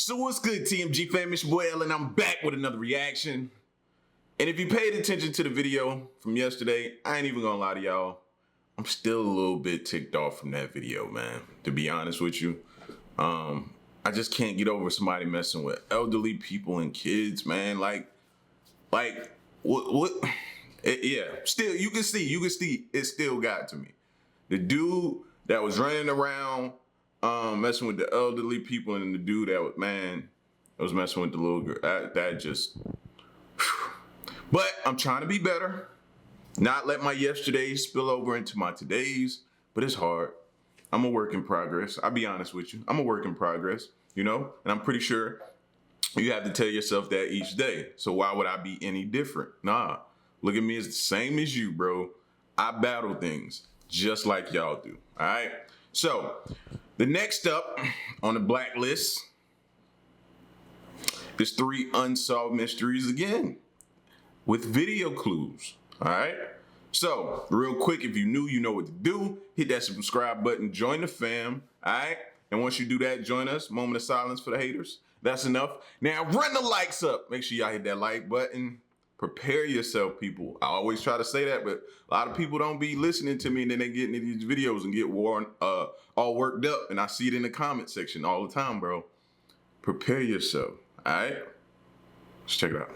So what's good, TMG fam? It's your boy L, and I'm back with another reaction. And if you paid attention to the video from yesterday, I ain't even gonna lie to y'all. I'm still a little bit ticked off from that video, man. To be honest with you, I just can't get over somebody messing with elderly people and kids, man. Like, what? Yeah. Still, you can see, it still got to me. The dude that was running around, messing with the elderly people, and the dude that was messing with the little girl. That just. But I'm trying to be better. Not let my yesterdays spill over into my todays, but it's hard. I'm a work in progress. I'll be honest with you. I'm a work in progress, you know? And I'm pretty sure you have to tell yourself that each day. So why would I be any different? Nah, look at me as the same as you, bro. I battle things just like y'all do, all right? So the next up on the blacklist is 3 unsolved mysteries again with video clues. All right. So real quick, if you're new, you know what to do. Hit that subscribe button, join the fam. All right. And once you do that, join us. Moment of silence for the haters. That's enough. Now run the likes up. Make sure y'all hit that like button. Prepare yourself, people. I always try to say that, but a lot of people don't be listening to me, and then they get into these videos and get all worked up. And I see it in the comment section all the time, bro. Prepare yourself. All right. Let's check it out.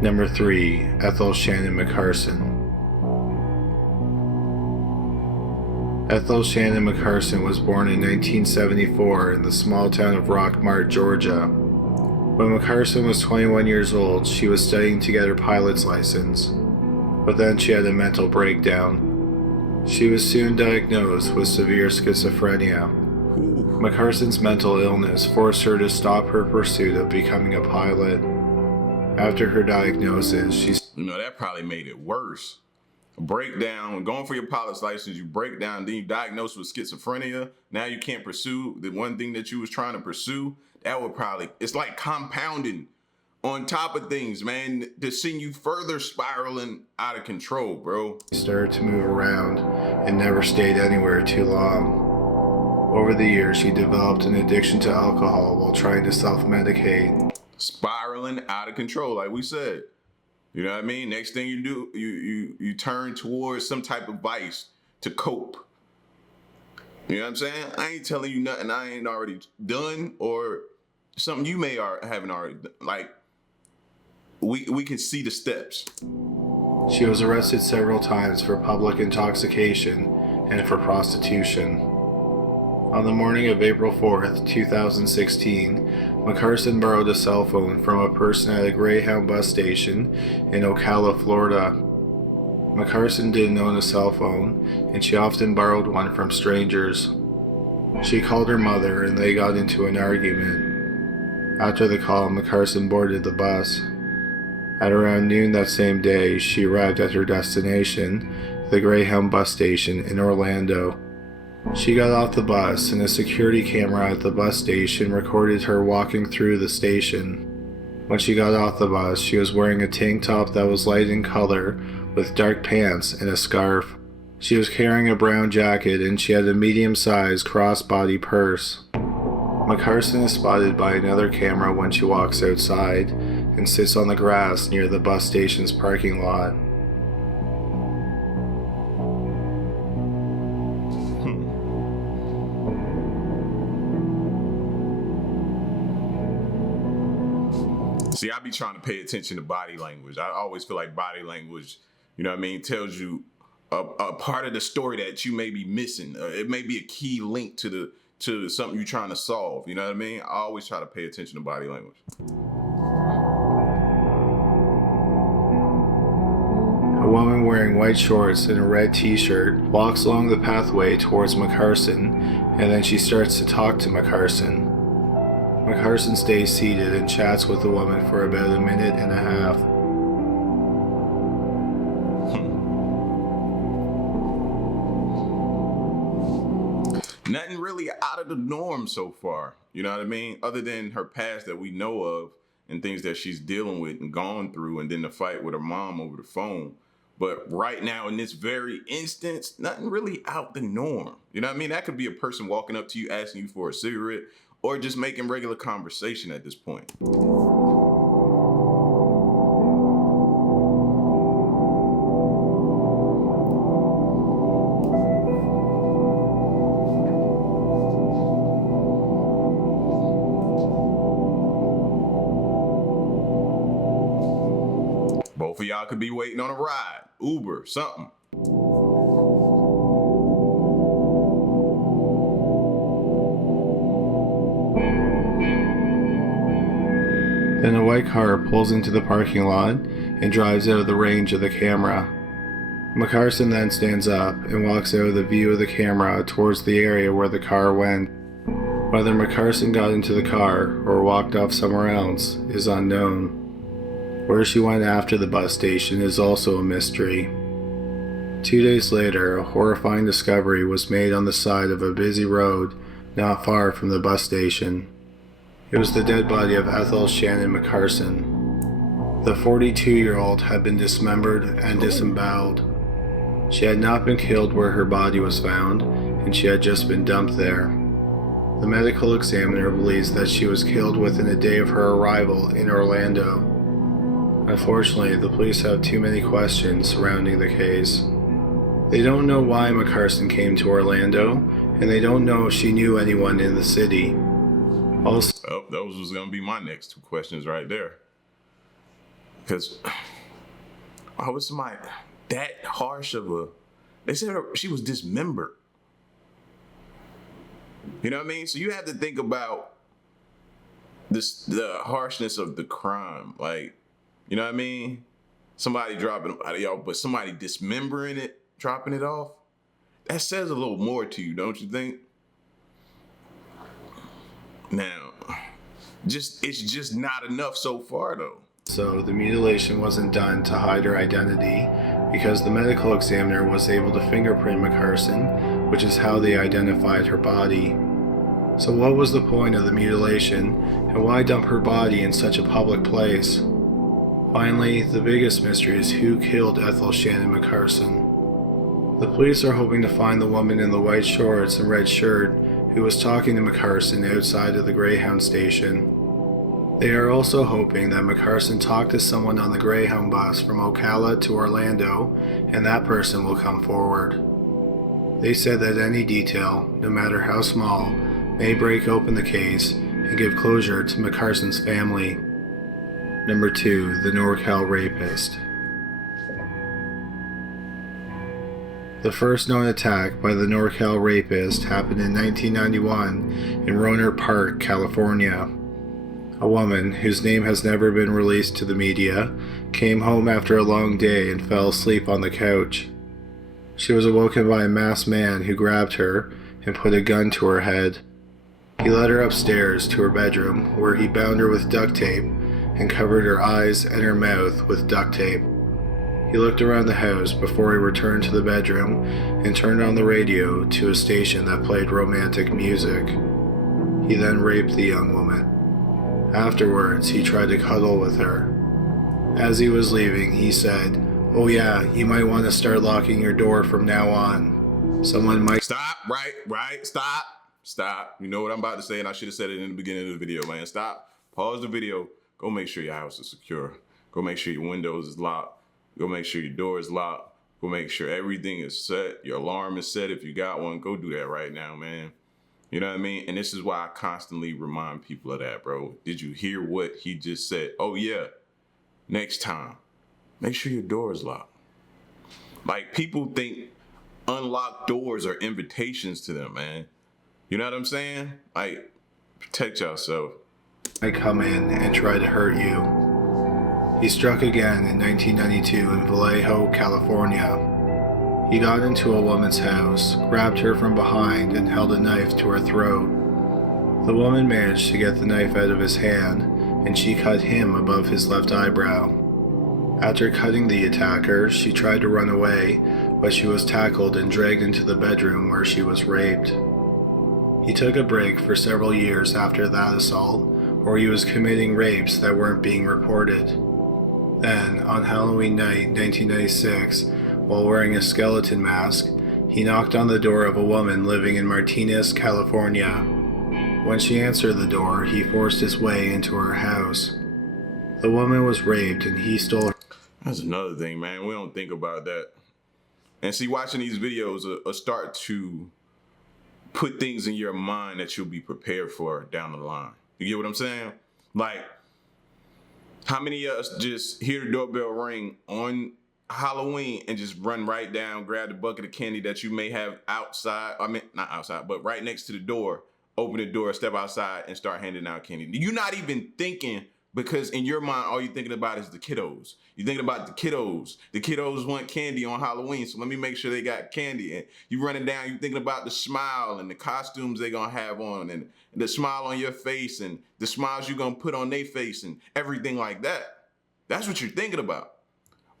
Number 3, Ethel Shannon McCarson. Ethel Shannon McCarson was born in 1974 in the small town of Rockmart, Georgia. When McCarson was 21 years old, she was studying to get her pilot's license, but then she had a mental breakdown. She was soon diagnosed with severe schizophrenia. McCarson's mental illness forced her to stop her pursuit of becoming a pilot. After her diagnosis, that probably made it worse. A breakdown, going for your pilot's license, you break down, then you diagnosed with schizophrenia. Now you can't pursue the one thing that you was trying to pursue. That would probably, it's like compounding on top of things, man, to send you further spiraling out of control, bro. She started to move around and never stayed anywhere too long. Over the years, she developed an addiction to alcohol while trying to self-medicate. Spiraling out of control, like we said. You know what I mean? Next thing you do, you turn towards some type of vice to cope. You know what I'm saying? I ain't telling you nothing I ain't already done, or something you may haven't already done. Like, we can see the steps. She was arrested several times for public intoxication and for prostitution. On the morning of April 4th, 2016, McCarson borrowed a cell phone from a person at a Greyhound bus station in Ocala, Florida. McCarson didn't own a cell phone, and she often borrowed one from strangers. She called her mother, and they got into an argument. After the call, McCarson boarded the bus. At around noon that same day, she arrived at her destination, the Greyhound bus station in Orlando. She got off the bus, and a security camera at the bus station recorded her walking through the station. When she got off the bus, she was wearing a tank top that was light in color, with dark pants and a scarf. She was carrying a brown jacket, and she had a medium-sized crossbody purse. McCarson is spotted by another camera when she walks outside and sits on the grass near the bus station's parking lot. See, I be trying to pay attention to body language. I always feel like body language, you know what I mean, tells you a part of the story that you may be missing. It may be a key link to something you're trying to solve. You know what I mean? I always try to pay attention to body language. A woman wearing white shorts and a red t-shirt walks along the pathway towards McCarson, and then she starts to talk to McCarson. McCarson stays seated and chats with the woman for about a minute and a half. Nothing really out of the norm so far. You know what I mean? Other than her past that we know of and things that she's dealing with and gone through, and then the fight with her mom over the phone. But right now, in this very instance, nothing really out the norm. You know what I mean? That could be a person walking up to you, asking you for a cigarette, or just making regular conversation at this point. Both of y'all could be waiting on a ride, Uber, something. Then a white car pulls into the parking lot and drives out of the range of the camera. McCarson then stands up and walks out of the view of the camera towards the area where the car went. Whether McCarson got into the car or walked off somewhere else is unknown. Where she went after the bus station is also a mystery. 2 days later, a horrifying discovery was made on the side of a busy road not far from the bus station. It was the dead body of Ethel Shannon McCarson. The 42-year-old had been dismembered and disemboweled. She had not been killed where her body was found, and she had just been dumped there. The medical examiner believes that she was killed within a day of her arrival in Orlando. Unfortunately, the police have too many questions surrounding the case. They don't know why McCarson came to Orlando, and they don't know if she knew anyone in the city. Also, Those was going to be my next two questions right there. Because why was somebody that harsh of a... They said she was dismembered. You know what I mean? So you have to think about the harshness of the crime. Like, you know what I mean? Somebody dropping out of y'all, but somebody dismembering it, dropping it off. That says a little more to you, don't you think? Now, it's just not enough so far, though. So the mutilation wasn't done to hide her identity because the medical examiner was able to fingerprint McCarson, which is how they identified her body. So what was the point of the mutilation, and why dump her body in such a public place? Finally, the biggest mystery is who killed Ethel Shannon McCarson. The police are hoping to find the woman in the white shorts and red shirt who was talking to McCarson outside of the Greyhound station. They are also hoping that McCarson talked to someone on the Greyhound bus from Ocala to Orlando, and that person will come forward. They said that any detail, no matter how small, may break open the case and give closure to McCarson's family. Number 2, the NorCal rapist. The first known attack by the NorCal rapist happened in 1991 in Rohnert Park, California. A woman, whose name has never been released to the media, came home after a long day and fell asleep on the couch. She was awoken by a masked man who grabbed her and put a gun to her head. He led her upstairs to her bedroom, where he bound her with duct tape and covered her eyes and her mouth with duct tape. He looked around the house before he returned to the bedroom and turned on the radio to a station that played romantic music. He then raped the young woman. Afterwards, he tried to cuddle with her. As he was leaving, he said, "Oh yeah, you might want to start locking your door from now on. Someone might..." Stop, right, stop. You know what I'm about to say, and I should have said it in the beginning of the video, man. Stop, pause the video, go make sure your house is secure. Go make sure your windows is locked. Go make sure your door is locked. Go make sure everything is set. Your alarm is set if you got one. Go do that right now, man. You know what I mean? And this is why I constantly remind people of that, bro. Did you hear what he just said? Oh, yeah. Next time, make sure your door is locked. Like, people think unlocked doors are invitations to them, man. You know what I'm saying? Like, protect yourself. "I come in and try to hurt you." He struck again in 1992 in Vallejo, California. He got into a woman's house, grabbed her from behind, and held a knife to her throat. The woman managed to get the knife out of his hand, and she cut him above his left eyebrow. After cutting the attacker, she tried to run away, but she was tackled and dragged into the bedroom where she was raped. He took a break for several years after that assault, where he was committing rapes that weren't being reported. Then, on Halloween night 1996, while wearing a skeleton mask, he knocked on the door of a woman living in Martinez, California. When she answered the door, he forced his way into her house. The woman was raped and he stole her. That's another thing, man. We don't think about that. And see, watching these videos start to put things in your mind that you'll be prepared for down the line. You get what I'm saying? Like, how many of us just hear the doorbell ring on Halloween and just run right down, grab the bucket of candy that you may have outside, I mean, not outside, but right next to the door, open the door, step outside, and start handing out candy. You're not even thinking, because in your mind, all you're thinking about is the kiddos. You're thinking about the kiddos. The kiddos want candy on Halloween, so let me make sure they got candy. And you running down, you're thinking about the smile and the costumes they're gonna have on, and the smile on your face, and the smiles you're gonna put on their face, and everything like that. That's what you're thinking about.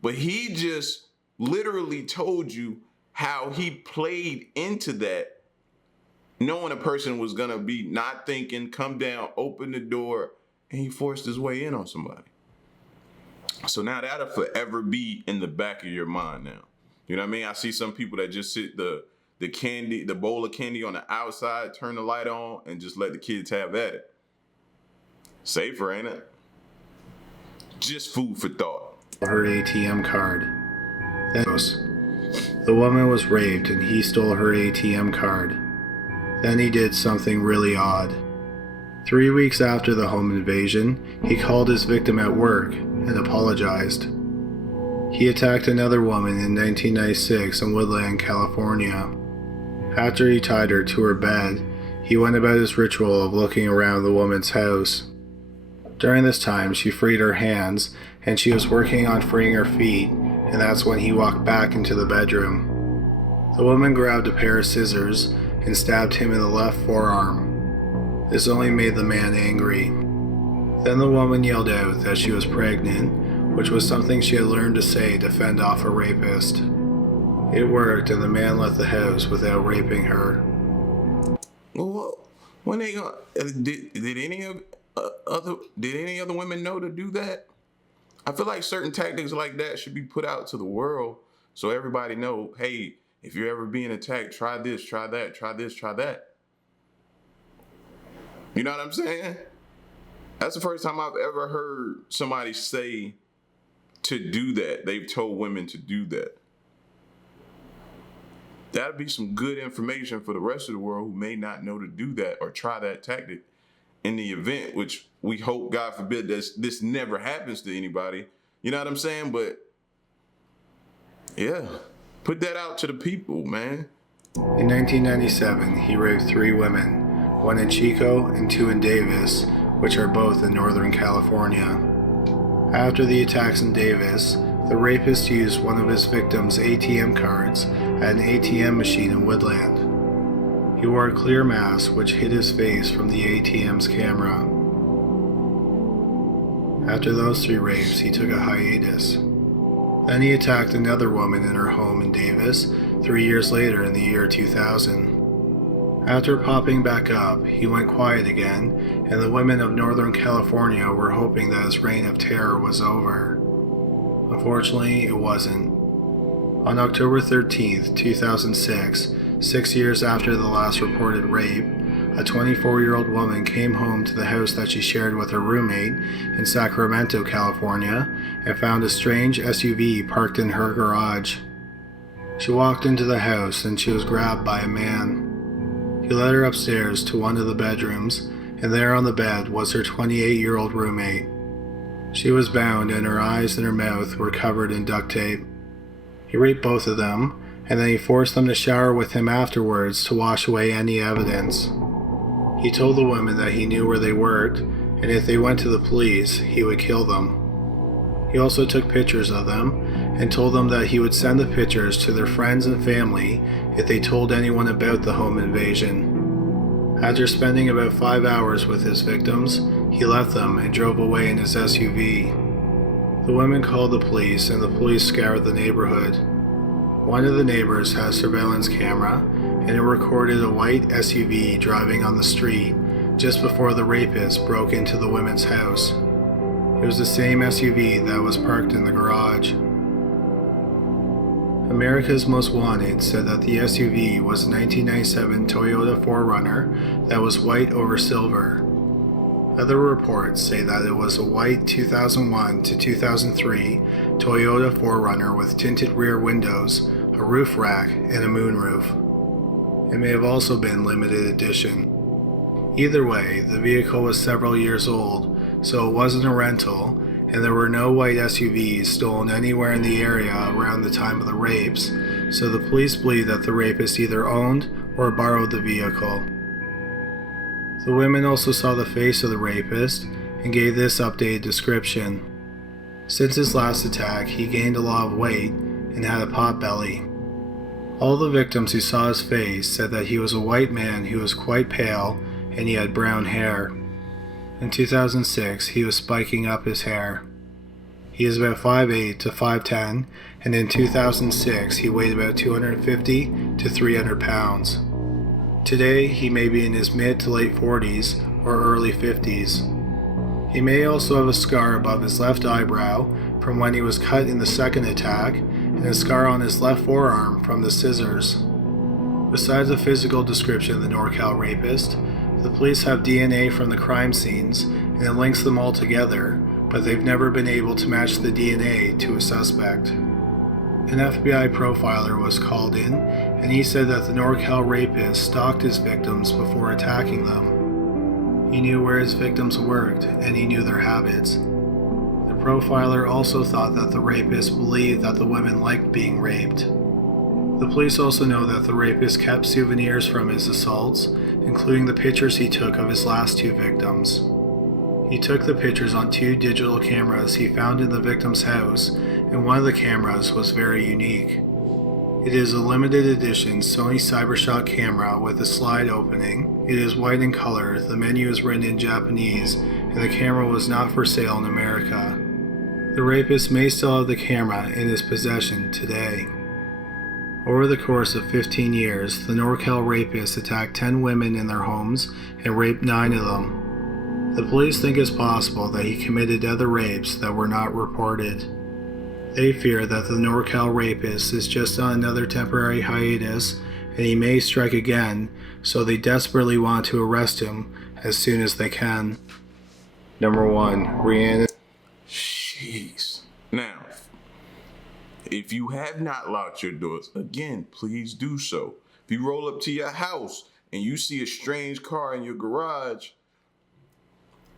But he just literally told you how he played into that, knowing a person was gonna be not thinking, come down, open the door, and he forced his way in on somebody. So now that'll forever be in the back of your mind now. You know what I mean? I see some people that just sit the candy, the bowl of candy on the outside, turn the light on, and just let the kids have at it. Safer, ain't it? Just food for thought. Her ATM card. Then the woman was raped and he stole her ATM card. Then he did something really odd. 3 weeks after the home invasion, he called his victim at work and apologized. He attacked another woman in 1996 in Woodland, California. After he tied her to her bed, he went about his ritual of looking around the woman's house. During this time, she freed her hands, and she was working on freeing her feet, and that's when he walked back into the bedroom. The woman grabbed a pair of scissors and stabbed him in the left forearm. This only made the man angry. Then the woman yelled out that she was pregnant, which was something she had learned to say to fend off a rapist. It worked, and the man left the house without raping her. Well, when they did any other women know to do that? I feel like certain tactics like that should be put out to the world so everybody know, hey, if you're ever being attacked, try this, try that, try this, try that. You know what I'm saying? That's the first time I've ever heard somebody say to do that. They've told women to do that. That'd be some good information for the rest of the world who may not know to do that or try that tactic in the event, which we hope, God forbid, this never happens to anybody. You know what I'm saying? But yeah, put that out to the people, man. In 1997, he raped 3 women, 1 in Chico and 2 in Davis, which are both in Northern California. After the attacks in Davis, the rapist used one of his victims' ATM cards at an ATM machine in Woodland. He wore a clear mask which hid his face from the ATM's camera. After those 3 rapes, he took a hiatus. Then he attacked another woman in her home in Davis 3 years later in the year 2000. After popping back up, he went quiet again, and the women of Northern California were hoping that his reign of terror was over. Unfortunately, it wasn't. On October 13, 2006, 6 years after the last reported rape, a 24-year-old woman came home to the house that she shared with her roommate in Sacramento, California, and found a strange SUV parked in her garage. She walked into the house and she was grabbed by a man. He led her upstairs to one of the bedrooms, and there on the bed was her 28-year-old roommate. She was bound and her eyes and her mouth were covered in duct tape. He raped both of them, and then he forced them to shower with him afterwards to wash away any evidence. He told the women that he knew where they worked, and if they went to the police, he would kill them. He also took pictures of them, and told them that he would send the pictures to their friends and family if they told anyone about the home invasion. After spending about 5 hours with his victims, he left them and drove away in his SUV. The women called the police, and the police scoured the neighborhood. One of the neighbors had a surveillance camera, and it recorded a white SUV driving on the street just before the rapist broke into the women's house. It was the same SUV that was parked in the garage. America's Most Wanted said that the SUV was a 1997 Toyota 4Runner that was white over silver. Other reports say that it was a white 2001 to 2003 Toyota 4Runner with tinted rear windows, a roof rack, and a moonroof. It may have also been limited edition. Either way, the vehicle was several years old, so it wasn't a rental, and there were no white SUVs stolen anywhere in the area around the time of the rapes, so the police believe that the rapist either owned or borrowed the vehicle. The women also saw the face of the rapist and gave this updated description. Since his last attack, he gained a lot of weight and had a pot belly. All the victims who saw his face said that he was a white man who was quite pale and he had brown hair. In 2006, he was spiking up his hair. He is about 5'8" to 5'10", and in 2006 he weighed about 250 to 300 pounds. Today, he may be in his mid to late 40s or early 50s. He may also have a scar above his left eyebrow from when he was cut in the second attack, and a scar on his left forearm from the scissors. Besides the physical description of the NorCal rapist, the police have DNA from the crime scenes, and it links them all together, but they've never been able to match the DNA to a suspect. An FBI profiler was called in, and he said that the NorCal rapist stalked his victims before attacking them. He knew where his victims worked, and he knew their habits. The profiler also thought that the rapist believed that the women liked being raped. The police also know that the rapist kept souvenirs from his assaults, including the pictures he took of his last two victims. He took the pictures on 2 digital cameras he found in the victim's house, and one of the cameras was very unique. It is a limited edition Sony CyberShot camera with a slide opening. It is white in color, the menu is written in Japanese, and the camera was not for sale in America. The rapist may still have the camera in his possession today. Over the course of 15 years, the NorCal rapist attacked 10 women in their homes and raped 9 of them. The police think it's possible that he committed other rapes that were not reported. They fear that the NorCal rapist is just on another temporary hiatus and he may strike again, so they desperately want to arrest him as soon as they can. Number 1. Rhiannon. Jeez. Now, if you have not locked your doors, again, please do so. If you roll up to your house and you see a strange car in your garage,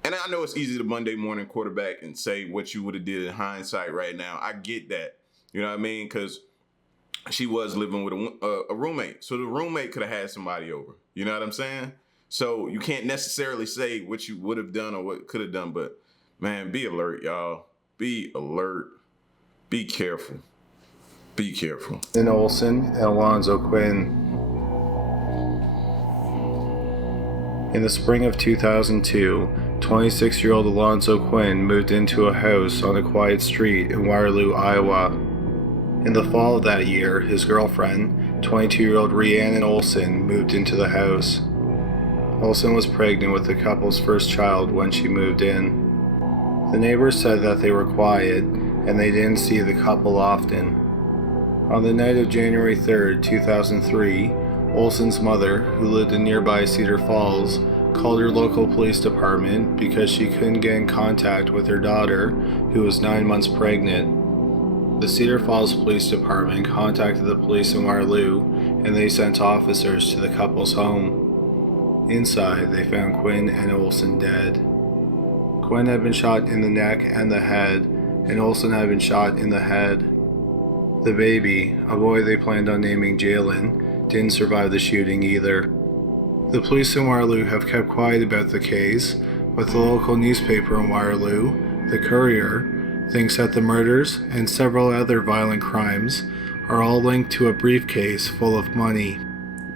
and I know it's easy to Monday morning quarterback and say what you would have did in hindsight right now. I get that. You know what I mean? Because she was living with a roommate. So the roommate could have had somebody over. You know what I'm saying? So you can't necessarily say what you would have done or what could have done. But, man, be alert, y'all. Be alert. Be careful. Be careful. And Olsen and Alonzo Quinn. In the spring of 2002, 26-year-old Alonzo Quinn moved into a house on a quiet street in Waterloo, Iowa. In the fall of that year, his girlfriend, 22-year-old Rhiannon Olsen, moved into the house. Olsen was pregnant with the couple's first child when she moved in. The neighbors said that they were quiet and they didn't see the couple often. On the night of January 3rd, 2003, Olsen's mother, who lived in nearby Cedar Falls, called her local police department because she couldn't get in contact with her daughter, who was 9 months pregnant. The Cedar Falls Police Department contacted the police in Waterloo, and they sent officers to the couple's home. Inside, they found Quinn and Olsen dead. Quinn had been shot in the neck and the head, and Olsen had been shot in the head. The baby, a boy they planned on naming Jalen, didn't survive the shooting either. The police in Waterloo have kept quiet about the case, but the local newspaper in Waterloo, The Courier, thinks that the murders and several other violent crimes are all linked to a briefcase full of money.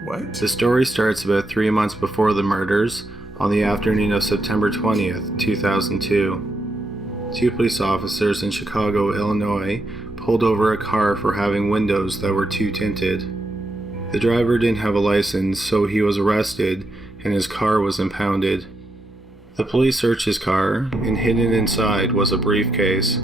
What? The story starts about 3 months before the murders, on the afternoon of September 20th, 2002. 2 police officers in Chicago, Illinois, pulled over a car for having windows that were too tinted. The driver didn't have a license, so he was arrested and his car was impounded. The police searched his car, and hidden inside was a briefcase.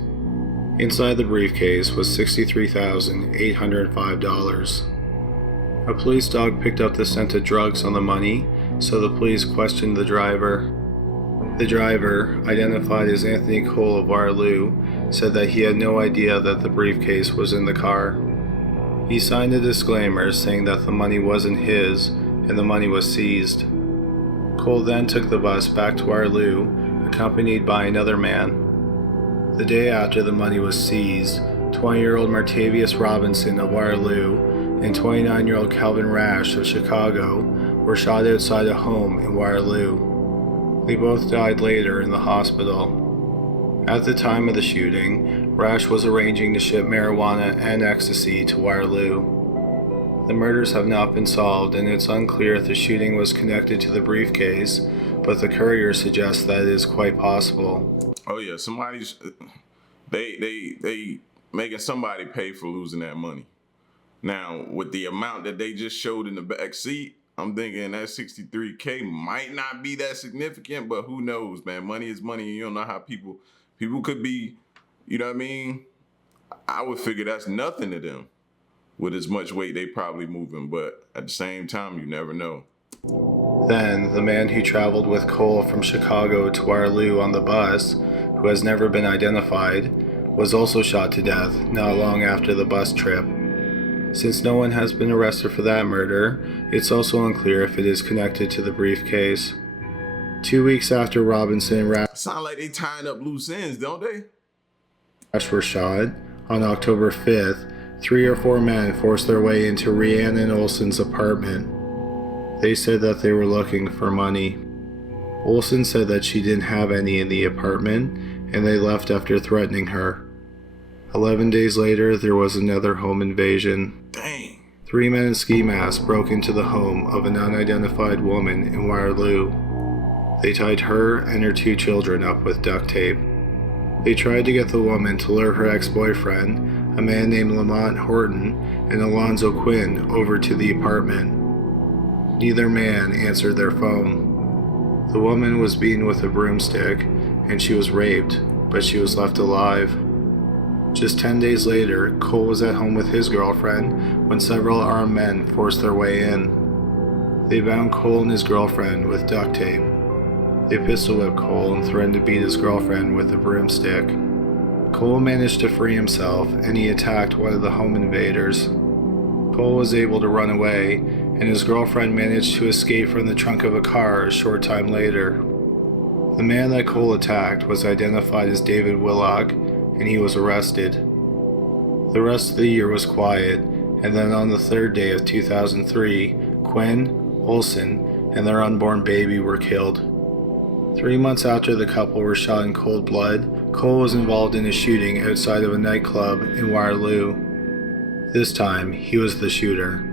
Inside the briefcase was $63,805. A police dog picked up the scent of drugs on the money, so the police questioned the driver. The driver, identified as Anthony Cole of Waterloo, said that he had no idea that the briefcase was in the car. He signed a disclaimer saying that the money wasn't his and the money was seized. Cole then took the bus back to Waterloo, accompanied by another man. The day after the money was seized, 20-year-old Martavius Robinson of Waterloo and 29-year-old Calvin Rash of Chicago were shot outside a home in Waterloo. They both died later in the hospital. At the time of the shooting, Rash was arranging to ship marijuana and ecstasy to Waterloo. The murders have not been solved, and it's unclear if the shooting was connected to the briefcase, but the Courier suggests that it is quite possible. Oh yeah, somebody's they making somebody pay for losing that money. Now, with the amount that they just showed in the back seat, I'm thinking that $63K might not be that significant, but who knows, man? Money is money, and you don't know how people could be, you know what I mean? I would figure that's nothing to them with as much weight they probably moving, but at the same time, you never know. Then, the man who traveled with Cole from Chicago to Waterloo on the bus, who has never been identified, was also shot to death not long after the bus trip. Since no one has been arrested for that murder, it's also unclear if it is connected to the briefcase. 2 weeks after Robinson and Rash Sound like they tying up loose ends, don't they? were shot, on October 5th, 3 or 4 men forced their way into Rhiannon Olson's apartment. They said that they were looking for money. Olson said that she didn't have any in the apartment, and they left after threatening her. 11 days later, there was another home invasion. Dang. 3 men in ski masks broke into the home of an unidentified woman in Waterloo. They tied her and her 2 children up with duct tape. They tried to get the woman to lure her ex-boyfriend, a man named Lamont Horton, and Alonzo Quinn, over to the apartment. Neither man answered their phone. The woman was beaten with a broomstick, and she was raped, but she was left alive. Just 10 days later, Cole was at home with his girlfriend when several armed men forced their way in. They bound Cole and his girlfriend with duct tape. They pistol whipped Cole and threatened to beat his girlfriend with a broomstick. Cole managed to free himself, and he attacked one of the home invaders. Cole was able to run away, and his girlfriend managed to escape from the trunk of a car a short time later. The man that Cole attacked was identified as David Willock, and he was arrested. The rest of the year was quiet, and then on the 3rd day of 2003, Quinn, Olson, and their unborn baby were killed. 3 months after the couple were shot in cold blood, Cole was involved in a shooting outside of a nightclub in Waterloo. This time, he was the shooter.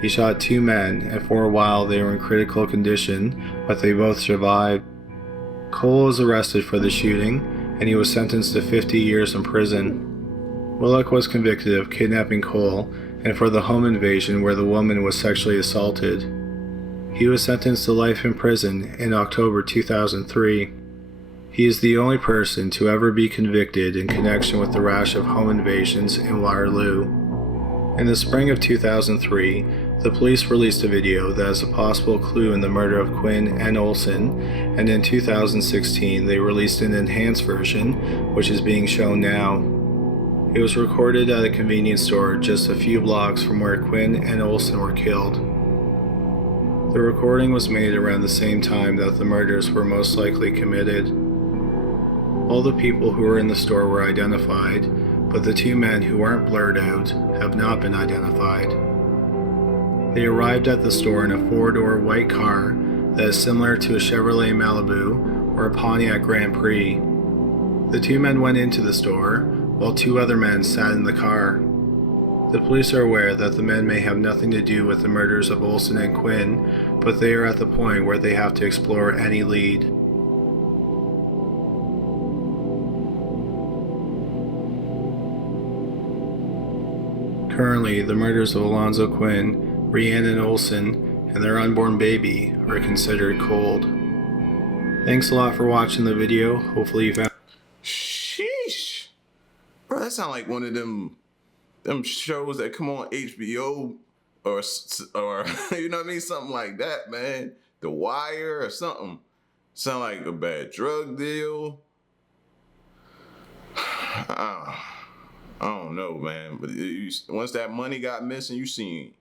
He shot 2 men, and for a while they were in critical condition, but they both survived. Cole was arrested for the shooting, and he was sentenced to 50 years in prison. Willock was convicted of kidnapping Cole and for the home invasion where the woman was sexually assaulted. He was sentenced to life in prison in October 2003. He is the only person to ever be convicted in connection with the rash of home invasions in Waterloo. In the spring of 2003, the police released a video that is a possible clue in the murder of Quinn and Olson, and in 2016 they released an enhanced version, which is being shown now. It was recorded at a convenience store just a few blocks from where Quinn and Olson were killed. The recording was made around the same time that the murders were most likely committed. All the people who were in the store were identified, but the 2 men who aren't blurred out have not been identified. They arrived at the store in a 4-door white car that is similar to a Chevrolet Malibu or a Pontiac Grand Prix. The 2 men went into the store, while 2 other men sat in the car. The police are aware that the men may have nothing to do with the murders of Olson and Quinn, but they are at the point where they have to explore any lead. Currently, the murders of Alonzo Quinn Rhiannon Olsen, and their unborn baby are considered cold. Thanks a lot for watching the video. Hopefully you found. Sheesh. Bro, that sound like one of them shows that come on HBO or you know what I mean? Something like that, man. The Wire or something. Sound like a bad drug deal. I don't know, man. But once that money got missing, you seen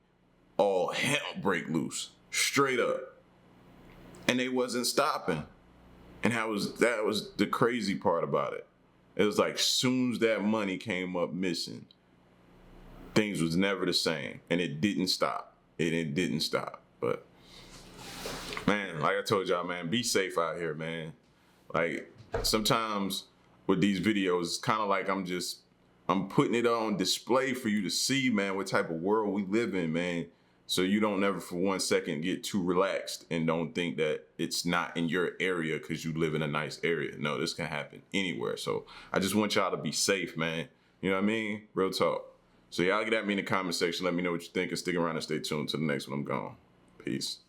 all hell break loose. Straight up. And they wasn't stopping. And that was the crazy part about it. It was like soon as that money came up missing, things was never the same. And it didn't stop. It didn't stop. But man, like I told y'all, man, be safe out here, man. Like sometimes with these videos, it's kind of like I'm putting it on display for you to see, man, what type of world we live in, man. So you don't never for 1 second get too relaxed and don't think that it's not in your area because you live in a nice area. No, this can happen anywhere. So I just want y'all to be safe, man. You know what I mean? Real talk. So y'all get at me in the comment section. Let me know what you think and stick around and stay tuned to the next one. I'm gone. Peace.